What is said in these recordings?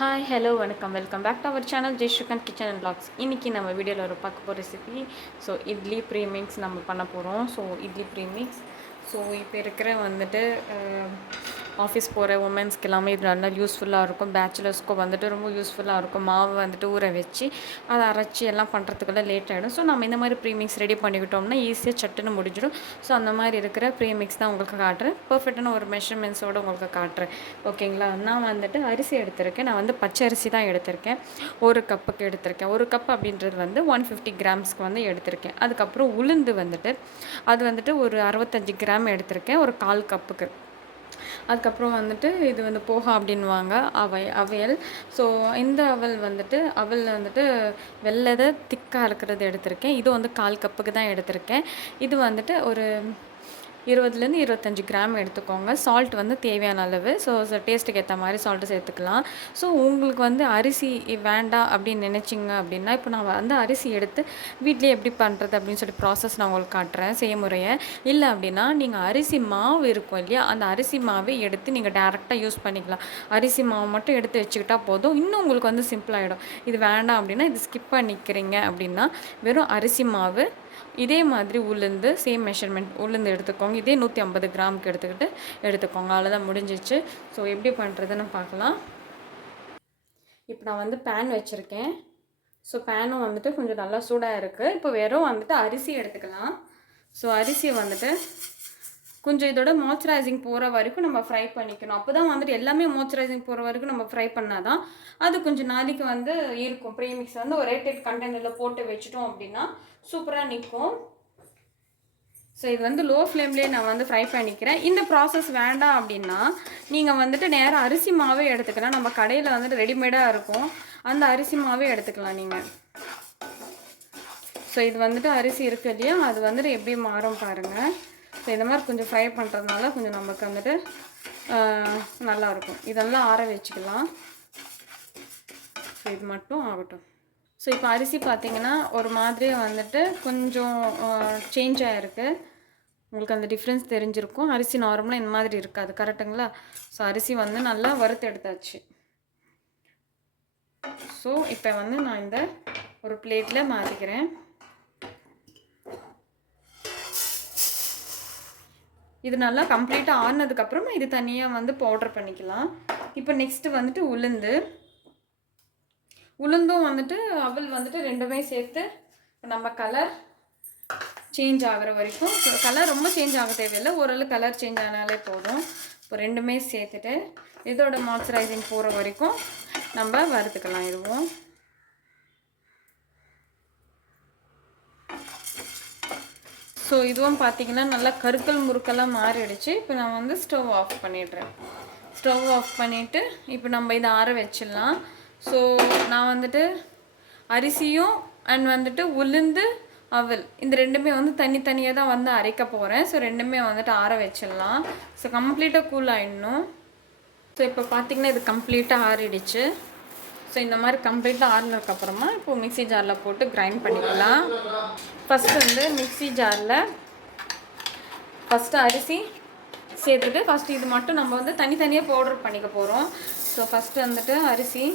Hi hello வணக்கம் welcome back to our channel Jaishrikanth kitchen and vlogs. இன்றைக்கி நம்ம வீடியோவில் ஒரு பார்க்க போகிற ரெசிபி. ஸோ இட்லி ப்ரீமிக்ஸ் நம்ம பண்ண போகிறோம். So idli premix. ஸோ இப்போ இருக்கிற வந்துட்டு ஆஃபீஸ் போகிற உமன்ஸ்க்கு எல்லாமே இது நல்லா யூஸ்ஃபுல்லாக இருக்கும். பேச்சுலர்ஸ்க்கும் வந்துட்டு ரொம்ப யூஸ்ஃபுல்லாக இருக்கும். மாவு வந்துட்டு ஊற வச்சு அதை அரைச்சி எல்லாம் பண்ணுறதுக்குள்ள லேட் ஆகிடும். ஸோ நம்ம இந்த மாதிரி ப்ரீமிக்ஸ் ரெடி பண்ணிக்கிட்டோம்னா ஈஸியாக சட்டுன்னு முடிஞ்சிடும். ஸோ அந்த மாதிரி இருக்கிற ப்ரீமிக்ஸ் தான் உங்களுக்கு காட்டுறேன். பர்ஃபெக்டான ஒரு மெஷர்மெண்ட்ஸோடு உங்களுக்கு காட்டுறேன். ஓகேங்களா? நான் வந்துட்டு அரிசி எடுத்திருக்கேன். நான் வந்து பச்சை அரிசி தான் எடுத்திருக்கேன். ஒரு கப்புக்கு எடுத்திருக்கேன். ஒரு கப் அப்படின்றது வந்து 150 கிராம்ஸ்க்கு வந்து எடுத்திருக்கேன். அதுக்கப்புறம் உளுந்து வந்துட்டு அது வந்துட்டு ஒரு 65 கிராம் எடுத்திருக்கேன் ஒரு 1/4 கப்புக்கு. அதுக்கப்புறம் வந்துட்டு இது வந்து போஹா அப்படின்வாங்க, அவையல். ஸோ இந்த அவல் வந்துட்டு வெள்ளதை திக்காக இருக்கிறது எடுத்திருக்கேன். இது வந்து 1/4 கப்புக்கு தான் எடுத்திருக்கேன். இது வந்துட்டு ஒரு 20லேருந்து 25 கிராம் எடுத்துக்கோங்க. சால்ட் வந்து தேவையான அளவு. ஸோ டேஸ்ட்டுக்கு ஏற்ற மாதிரி சால்ட்டு சேர்த்துக்கலாம். ஸோ உங்களுக்கு வந்து அரிசி வேண்டாம் அப்படின்னு நினச்சிங்க அப்படின்னா, இப்போ நான் வந்து அரிசி எடுத்து வீட்டிலே எப்படி பண்ணுறது அப்படின்னு சொல்லி ப்ராசஸ் நான் உங்களுக்கு காட்டுறேன், செய்முறையை. இல்லை அப்படின்னா நீங்கள் அரிசி மாவு இருக்கும் இல்லையா, அந்த அரிசி மாவை எடுத்து நீங்கள் டேரெக்டாக யூஸ் பண்ணிக்கலாம். அரிசி மாவு மட்டும் எடுத்து வச்சுக்கிட்டா போதும். இன்னும் உங்களுக்கு வந்து சிம்பிளாகிடும். இது வேண்டாம் அப்படின்னா இது ஸ்கிப் பண்ணிக்கிறீங்க அப்படின்னா வெறும் அரிசி மாவு, இதே மாதிரி உளுந்து சேம் மெஷர்மெண்ட் உளுந்து எடுத்துக்கோங்க. இதே 150 கிராமுக்கு எடுத்துக்கோங்க. அவ்வளோதான், முடிஞ்சிச்சு. ஸோ எப்படி பண்ணுறதுன்னு பார்க்கலாம். இப்போ நான் வந்து பேன் வச்சுருக்கேன். ஸோ பேனும் வந்துட்டு கொஞ்சம் நல்லா சூடாக இருக்குது. இப்போ வெறும் வந்துட்டு அரிசி எடுத்துக்கலாம். ஸோ அரிசியை வந்துட்டு கொஞ்சம் இதோட மாய்ஸ்சரைசிங் போகிற வரைக்கும் நம்ம ஃப்ரை பண்ணிக்கணும். அப்போ தான் வந்துட்டு எல்லாமே மாய்ஸ்சரைசிங் போகிற வரைக்கும் நம்ம ஃப்ரை பண்ணால் தான் அது கொஞ்சம் நாளைக்கு வந்து இருக்கும். ப்ரீமிக்ஸ் வந்து ஒரு ஏர்டைட் கண்டெய்னரில் போட்டு வச்சுட்டோம் அப்படின்னா சூப்பராக நிற்கும். ஸோ இது வந்து லோ ஃப்ளேம்லேயே நான் வந்து ஃப்ரை பண்ணிக்கிறேன். இந்த ப்ராசஸ் வேண்டாம் அப்படின்னா நீங்கள் வந்துட்டு நேராக அரிசி மாவே எடுத்துக்கலாம். நம்ம கடையில் வந்துட்டு ரெடிமேடாக இருக்கும், அந்த அரிசி மாவே எடுத்துக்கலாம் நீங்கள். ஸோ இது வந்துட்டு அரிசி இருக்கு இல்லையா, அது வந்துட்டு எப்படி மாறும் பாருங்கள். ஸோ இந்த மாதிரி கொஞ்சம் ஃப்ரை பண்ணுறதுனால கொஞ்சம் நமக்கு வந்துட்டு நல்லாயிருக்கும். இதெல்லாம் ஆற வச்சுக்கலாம். ஸோ இது மட்டும் ஆகட்டும். ஸோ இப்போ அரிசி பார்த்திங்கன்னா ஒரு மாதிரியே வந்துட்டு கொஞ்சம் சேஞ்ச் ஆகிருக்கு. உங்களுக்கு அந்த டிஃப்ரென்ஸ் தெரிஞ்சிருக்கும். அரிசி நார்மலாக இந்த மாதிரி இருக்காது, கரெக்டுங்களா? ஸோ அரிசி வந்து நல்லா வறுத்து எடுத்தாச்சு. ஸோ இப்போ வந்து நான் இந்த ஒரு பிளேட்டில் மாற்றிக்கிறேன். இது நல்லா கம்ப்ளீட்டாக ஆறினதுக்கப்புறமா இது தனியாக வந்து பவுடர் பண்ணிக்கலாம். இப்போ நெக்ஸ்ட்டு வந்துட்டு உளுந்தும் வந்துட்டு அவல் வந்துட்டு ரெண்டுமே சேர்த்து நம்ம கலர் சேஞ்ச் ஆகிற வரைக்கும், கலர் ரொம்ப சேஞ்ச் ஆக தேவையில்லை, ஓரளவு கலர் சேஞ்ச் ஆனாலே போதும். இப்போ ரெண்டுமே சேர்த்துட்டு இதோட மாய்ஸ்சரைசிங் போகிற வரைக்கும் நம்ம வறுத்துக்கலாம். இதுவும் ஸோ இதுவும் பார்த்திங்கன்னா நல்லா கருக்கல் முறுக்கெல்லாம் மாறிடுச்சு. இப்போ நான் வந்து ஸ்டவ் ஆஃப் பண்ணிடுறேன். ஸ்டவ் ஆஃப் பண்ணிவிட்டு இப்போ நம்ம இதை ஆற வச்சிடலாம். ஸோ நான் வந்துட்டு அரிசியும் அண்ட் வந்துட்டு உளுந்து அவல் இந்த ரெண்டுமே வந்து தனித்தனியாக தான் வந்து அரைக்க போகிறேன். ஸோ ரெண்டுமே வந்துட்டு ஆற வச்சிடலாம். ஸோ கம்ப்ளீட்டாக கூல் ஆகிடணும். ஸோ இப்போ பார்த்திங்கன்னா இது கம்ப்ளீட்டாக ஆறிடுச்சு. ஸோ இந்த மாதிரி கம்ப்ளீட்டாக ஆறினதுக்கப்புறமா இப்போது மிக்ஸி ஜாரில் போட்டு கிரைண்ட் பண்ணிக்கலாம். ஃபஸ்ட்டு வந்து மிக்ஸி ஜாரில் ஃபஸ்ட்டு அரிசி சேர்த்துட்டு ஃபஸ்ட்டு இது மட்டும் நம்ம வந்து தனித்தனியாக பவுடர் பண்ணிக்க போகிறோம். ஸோ ஃபஸ்ட்டு வந்துட்டு அரிசி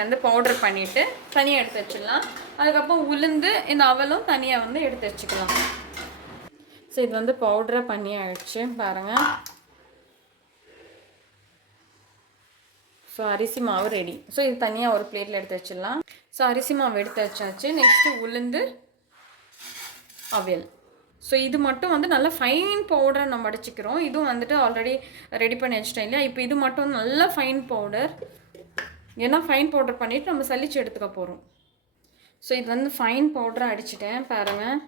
வந்து பவுடர் பண்ணிவிட்டு தனியாக எடுத்து வச்சிடலாம். அதுக்கப்புறம் உளுந்து இந்த அவலும் தனியாக வந்து எடுத்து வச்சுக்கலாம். ஸோ இது வந்து பவுடராக பண்ணி ஆயிடுச்சு பாருங்கள். ஸோ அரிசி மாவு ரெடி. ஸோ இது தனியாக ஒரு பிளேட்டில் எடுத்து வச்சிடலாம். ஸோ அரிசி மாவு எடுத்து வச்சாச்சு. நெக்ஸ்ட்டு உளுந்து அவியல். ஸோ இது மட்டும் வந்து நல்லா ஃபைன் பவுடரை நம்ம அடிச்சுக்கிறோம். இதுவும் வந்துட்டு ஆல்ரெடி ரெடி பண்ணி வச்சிட்டோம் இல்லையா. இப்போ இது மட்டும் நல்லா ஃபைன் பவுடர், ஏன்னா ஃபைன் பவுடர் பண்ணிவிட்டு நம்ம சலிச்சு எடுத்துக்க போகிறோம். ஸோ இது வந்து ஃபைன் பவுடராக அடிச்சிட்டேன் பாருங்கள்,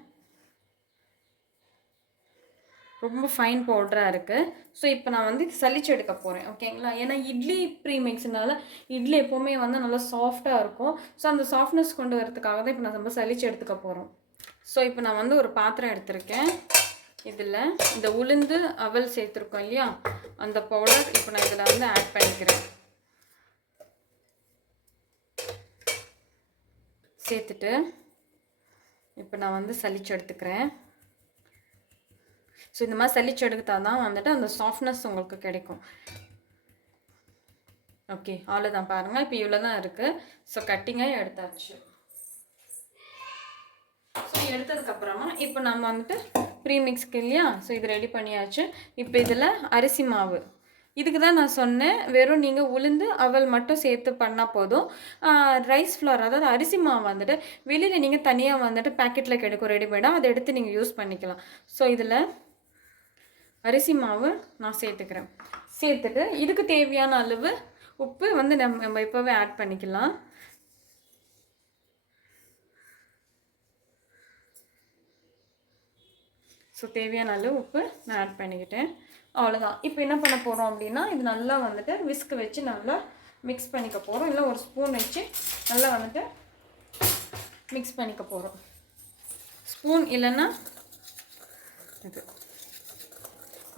ரொம்ப ஃபைன் பவுடராக இருக்குது. ஸோ இப்போ நான் வந்து சலிச்சு எடுக்க போகிறேன். ஓகேங்களா? ஏன்னா இட்லி ப்ரீமிக்ஸ்னால இட்லி எப்போவுமே வந்து நல்லா சாஃப்டாக இருக்கும். ஸோ அந்த சாஃப்ட்னஸ் கொண்டு வரதுக்காக தான் இப்போ நம்ம சலிச்சு எடுத்துக்க போகிறோம். ஸோ இப்போ நான் வந்து ஒரு பாத்திரம் எடுத்திருக்கேன். இதில் இந்த உளுந்து அவல் சேர்த்துருக்கோம் இல்லையா, அந்த பவுடர் இப்போ நான் இதில் வந்து ஆட் பண்ணிக்கிறேன். சேர்த்துட்டு இப்போ நான் வந்து சலிச்சு எடுத்துக்கிறேன். ஸோ இந்த மாதிரி சலிச்சு எடுத்தால் தான் வந்துட்டு அந்த சாஃப்ட்னஸ் உங்களுக்கு கிடைக்கும். ஓகே, அவ்வளோதான் பாருங்கள். இப்போ இவ்வளோ தான் இருக்குது. ஸோ கட்டிங்காக எடுத்தாச்சு. ஸோ எடுத்ததுக்கப்புறமா இப்போ நம்ம வந்துட்டு ப்ரீமிக்ஸ்க்கு இல்லையா, ஸோ இது ரெடி பண்ணியாச்சு. இப்போ இதில் அரிசி மாவு, இதுக்கு தான் நான் சொன்னேன் வெறும் நீங்கள் உளுந்து அவல் மட்டும் சேர்த்து பண்ணால் போதும். ரைஸ் ஃப்ளவர் அதாவது அரிசி மாவு வந்துட்டு வெளியில் நீங்கள் தனியாக வந்துட்டு பேக்கெட்டில் கிடைக்கும் ரெடிமேடாக, அதை எடுத்து நீங்கள் யூஸ் பண்ணிக்கலாம். ஸோ இதில் அரிசி மாவு நான் சேர்த்துக்கிறேன். சேர்த்துட்டு இதுக்கு தேவையான அளவு உப்பு வந்து நம்ம இப்போவே ஆட் பண்ணிக்கலாம். ஸோ தேவையான அளவு உப்பு நான் ஆட் பண்ணிக்கிட்டேன். அவ்வளோதான். இப்போ என்ன பண்ண போகிறோம் அப்படின்னா, இது நல்லா வந்துட்டு விஸ்க் வச்சு நல்லா மிக்ஸ் பண்ணிக்க போகிறோம். இல்லை ஒரு ஸ்பூன் வச்சு நல்லா வந்துட்டு மிக்ஸ் பண்ணிக்க போகிறோம். ஸ்பூன் இல்லைன்னா இது.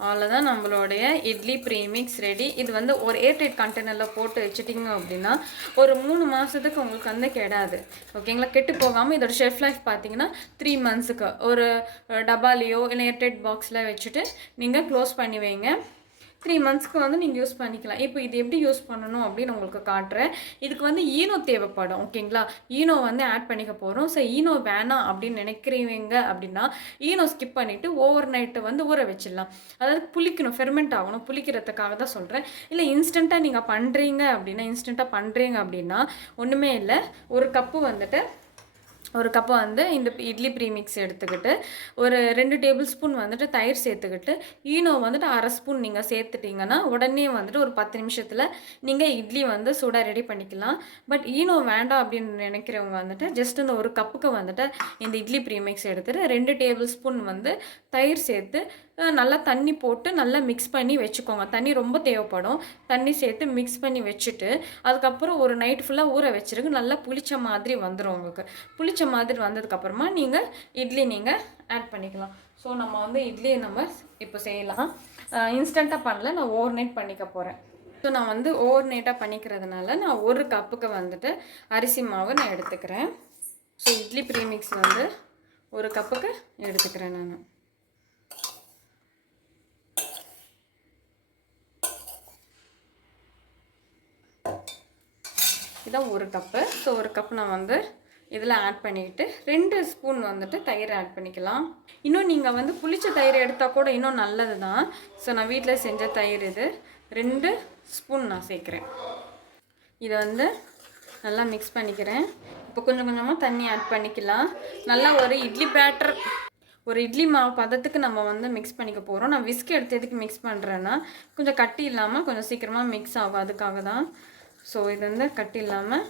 அவ்வளோதான், நம்மளுடைய இட்லி ப்ரீமிக்ஸ் ரெடி. இது வந்து ஒரு ஏர்டைட் கண்டெய்னரில் போட்டு வச்சுட்டிங்க அப்படின்னா ஒரு 3 மாதத்துக்கு உங்களுக்கு வந்து கெடாது. ஓகேங்களா, கெட்டு போகாமல் இதோட ஷெல்ஃப் லைஃப் பார்த்தீங்கன்னா 3 மந்த்ஸுக்கு ஒரு டப்பாலேயோ இல்லை ஏர்டைட் பாக்ஸில் வச்சுட்டு நீங்கள் க்ளோஸ் பண்ணி வைங்க. 3 மந்த்ஸ்க்கு வந்து நீங்கள் யூஸ் பண்ணிக்கலாம். இப்போ இது எப்படி யூஸ் பண்ணணும் அப்படின்னு உங்களுக்கு காட்டுறேன். இதுக்கு வந்து ஈனோ தேவைப்படும். ஓகேங்களா, ஈனோ வந்து ஆட் பண்ணிக்க போகிறோம். ஸோ ஈனோ வேணாம் அப்படின்னு நினைக்கிறீங்க அப்படின்னா ஈனோ ஸ்கிப் பண்ணிவிட்டு ஓவர் நைட்டு வந்து ஊற வச்சிடலாம். அதாவது புளிக்கணும், ஃபெர்மெண்ட் ஆகணும், புளிக்கிறதுக்காக தான் சொல்கிறேன். இல்லை இன்ஸ்டண்ட்டாக நீங்கள் பண்ணுறீங்க அப்படின்னா ஒன்றுமே இல்லை. ஒரு கப்பு வந்து இந்த இட்லி ப்ரீமிக்ஸ் எடுத்துக்கிட்டு ஒரு 2 டேபிள் ஸ்பூன் வந்துட்டு தயிர் சேர்த்துக்கிட்டு ஈனோ வந்துட்டு 1/2 ஸ்பூன் நீங்கள் சேர்த்துட்டிங்கன்னா உடனே வந்துட்டு ஒரு 10 நிமிஷத்தில் நீங்கள் இட்லி வந்து சூடாக ரெடி பண்ணிக்கலாம். பட் ஈனோ வேண்டாம் அப்படின்னு நினைக்கிறவங்க வந்துட்டு ஜஸ்ட் இந்த ஒரு கப்புக்கு வந்துட்டு இந்த இட்லி ப்ரீமிக்ஸ் எடுத்துகிட்டு 2 டேபிள் ஸ்பூன் வந்து தயிர் சேர்த்து நல்லா தண்ணி போட்டு நல்லா மிக்ஸ் பண்ணி வச்சுக்கோங்க. தண்ணி ரொம்ப தேவைப்படும். தண்ணி சேர்த்து மிக்ஸ் பண்ணி வச்சுட்டு அதுக்கப்புறம் ஒரு நைட் ஃபுல்லாக ஊற வச்சுருக்கு. நல்லா புளிச்ச மாதிரி வந்துடும். உங்களுக்கு புளிச்ச மாதிரி வந்ததுக்கப்புறமா இட்லி நீங்கள் ஆட் பண்ணிக்கலாம். ஸோ நம்ம வந்து இட்லியை நம்ம இப்போ செய்யலாம். இன்ஸ்டண்ட்டாக பண்ணல, நான் ஓவர் நைட் பண்ணிக்க போகிறேன். ஸோ நான் வந்து ஓவர் நைட்டாக பண்ணிக்கிறதுனால நான் ஒரு கப்புக்கு வந்துட்டு அரிசி மாவு நான் எடுத்துக்கிறேன். ஸோ இட்லி ப்ரீமிக்ஸ் வந்து ஒரு கப்புக்கு எடுத்துக்கிறேன் நான். இதான் ஒரு கப்பு. ஸோ ஒரு கப் நான் வந்து இதில் ஆட் பண்ணிக்கிட்டு 2 ஸ்பூன் வந்துட்டு தயிர் ஆட் பண்ணிக்கலாம். இன்னும் நீங்கள் வந்து புளிச்ச தயிர் எடுத்தால் கூட இன்னும் நல்லது தான். ஸோ நான் வீட்டில் செஞ்ச தயிர் இது 2 ஸ்பூன் நான் சேர்க்குறேன். இதை வந்து நல்லா மிக்ஸ் பண்ணிக்கிறேன். இப்போ கொஞ்சம் கொஞ்சமாக தண்ணி ஆட் பண்ணிக்கலாம். நல்லா ஒரு இட்லி மாவு பதத்துக்கு நம்ம வந்து மிக்ஸ் பண்ணிக்க போகிறோம். நான் விஸ்க் எடுத்து எதுக்கு மிக்ஸ் பண்ணுறேன்னா கொஞ்சம் கட்டி இல்லாமல் கொஞ்சம் சீக்கிரமாக மிக்ஸ் ஆகும், அதுக்காக தான். ஸோ இது வந்து கட்டி இல்லாமல்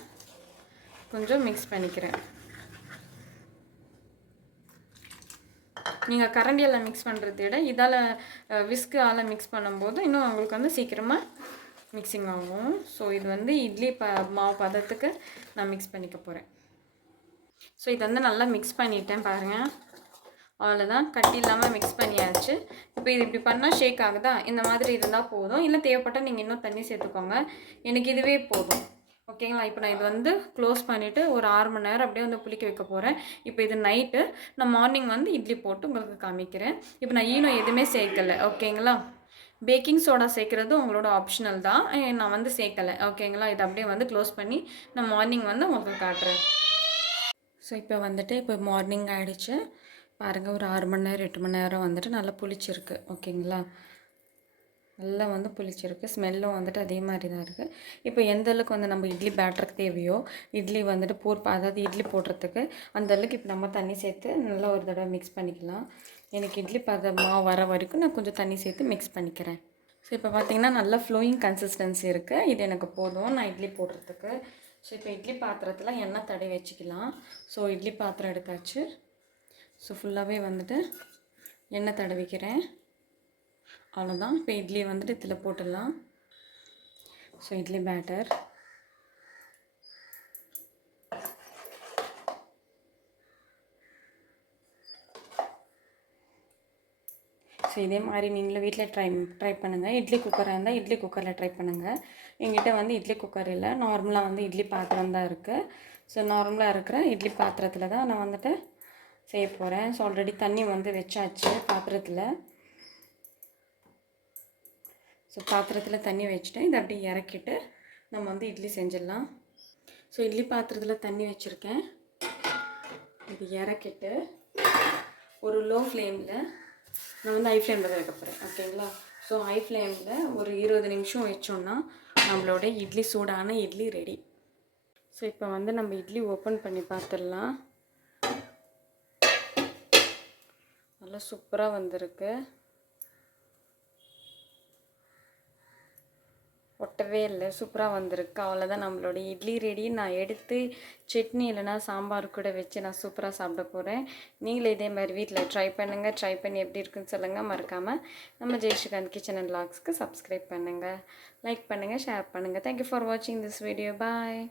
கொஞ்சம் மிக்ஸ் பண்ணிக்கிறேன். நீங்கள் கரண்டியால் மிக்ஸ் பண்ணுறதை விட இதால் விஸ்கால் மிக்ஸ் பண்ணும்போது இன்னும் உங்களுக்கு வந்து சீக்கிரமாக மிக்சிங் ஆகும். ஸோ இது வந்து இட்லி மாவு பதத்துக்கு நான் மிக்ஸ் பண்ணிக்க போகிறேன். ஸோ இது வந்து நல்லா மிக்ஸ் பண்ணிட்டேன் பாருங்கள். அவ்வளோதான், கட்டி இல்லாமல் மிக்ஸ் பண்ணியாச்சு. இப்போ இது இப்படி பண்ணால் ஷேக் ஆகுதா, இந்த மாதிரி இருந்தால் போதும். இல்லை தேவைப்பட்டால் நீங்கள் இன்னும் தண்ணி சேர்த்துக்கோங்க. எனக்கு இதுவே போதும். ஓகேங்களா, இப்போ நான் இது வந்து க்ளோஸ் பண்ணிவிட்டு ஒரு 6 மணி நேரம் அப்படியே வந்து புளிக்க வைக்க போகிறேன். இப்போ இது நைட்டு, நான் மார்னிங் வந்து இட்லி போட்டு உங்களுக்கு காமிக்கிறேன். இப்போ நான் ஈனோ எதுவுமே சேர்க்கலை. ஓகேங்களா, பேக்கிங் சோடா சேர்க்குறது உங்களோட ஆப்ஷனல் தான், நான் வந்து சேர்க்கலை. ஓகேங்களா, இது அப்படியே வந்து க்ளோஸ் பண்ணி நான் மார்னிங் வந்து உங்களுக்கு காட்டுறேன். ஸோ இப்போ வந்துட்டு இப்போ மார்னிங் ஆகிடுச்சு பாருங்கள். ஒரு 6 மணி நேரம் 8 மணி நேரம் வந்துட்டு நல்லா புளிச்சிருக்கு. ஓகேங்களா, நல்லா வந்து புளிச்சிருக்கு. ஸ்மெல்லும் வந்துட்டு அதே மாதிரி தான் இருக்குது. இப்போ எந்த அளவுக்கு வந்து நம்ம இட்லி பேட்டருக்கு தேவையோ, இட்லி வந்துட்டு அதாவது இட்லி போடுறதுக்கு அந்த அளவுக்கு இப்போ நம்ம தண்ணி சேர்த்து நல்லா ஒரு தடவை மிக்ஸ் பண்ணிக்கலாம். எனக்கு இட்லி மாவு வர வரைக்கும் நான் கொஞ்சம் தண்ணி சேர்த்து மிக்ஸ் பண்ணிக்கிறேன். ஸோ இப்போ பார்த்திங்கன்னா நல்லா ஃப்ளோயிங் கன்சிஸ்டன்சி இருக்குது. இது எனக்கு போதும் நான் இட்லி போடுறதுக்கு. ஸோ இப்போ இட்லி பாத்திரத்தில் எண்ணெய் தடவி வச்சுக்கலாம். ஸோ இட்லி பாத்திரம் எடுத்தாச்சு. ஸோ ஃபுல்லாகவே வந்துட்டு எண்ணெய் தடவிக்கிறேன். அவ்வளோதான். இப்போ இட்லி வந்துட்டு இதில் போட்டுடலாம். ஸோ இட்லி பேட்டர் ஸோ இதே மாதிரி நீங்களும் வீட்டில் ட்ரை பண்ணுங்கள். இட்லி குக்கராக இருந்தால் இட்லி குக்கரில் ட்ரை பண்ணுங்கள். எங்கிட்ட வந்து இட்லி குக்கர் இல்லை, நார்மலாக வந்து இட்லி பாத்திரம் தான் இருக்குது. ஸோ நார்மலாக இருக்கிற இட்லி பாத்திரத்தில் தான் நான் வந்துட்டு செய்ய போகிறேன். ஸோ ஆல்ரெடி தண்ணி வந்து வச்சாச்சு பாத்திரத்தில். ஸோ பாத்திரத்தில் தண்ணி வச்சுட்டேன். இதை அப்படியே இறக்கிட்டு நம்ம வந்து இட்லி செஞ்சிடலாம். ஸோ இட்லி பாத்திரத்தில் தண்ணி வச்சுருக்கேன். இது இறக்கிட்டு ஒரு லோ ஃப்ளேமில் நான் வந்து ஹை ஃப்ளேமில் தான் வைக்க போகிறேன். ஓகேங்களா? ஸோ ஹை ஃப்ளேமில் ஒரு 20 நிமிஷம் வச்சோன்னா நம்மளோட இட்லி சூடான இட்லி ரெடி. ஸோ இப்போ வந்து நம்ம இட்லி ஓப்பன் பண்ணி பார்த்துடலாம். நல்லா சூப்பராக வந்திருக்கு. ஒட்டவே இல்லை, சூப்பராக வந்திருக்கு. அவ்வளோதான், நம்மளோட இட்லி ரெடி. நான் எடுத்து சட்னி இல்லைனா சாம்பார் கூட வச்சு நான் சூப்பராக சாப்பிட போகிறேன். நீங்களே இதே மாதிரி வீட்டில் ட்ரை பண்ணுங்கள். ட்ரை பண்ணி எப்படி இருக்குன்னு சொல்லுங்கள். மறக்காமல் நம்ம ஜெயஸ்ரீகாந்த் கிச்சன் அண்ட் வ்ளாக்ஸ்க்கு சப்ஸ்கிரைப் பண்ணுங்கள், லைக் பண்ணுங்கள், ஷேர் பண்ணுங்கள். தேங்க்யூ ஃபார் வாட்சிங் திஸ் வீடியோ. பாய்.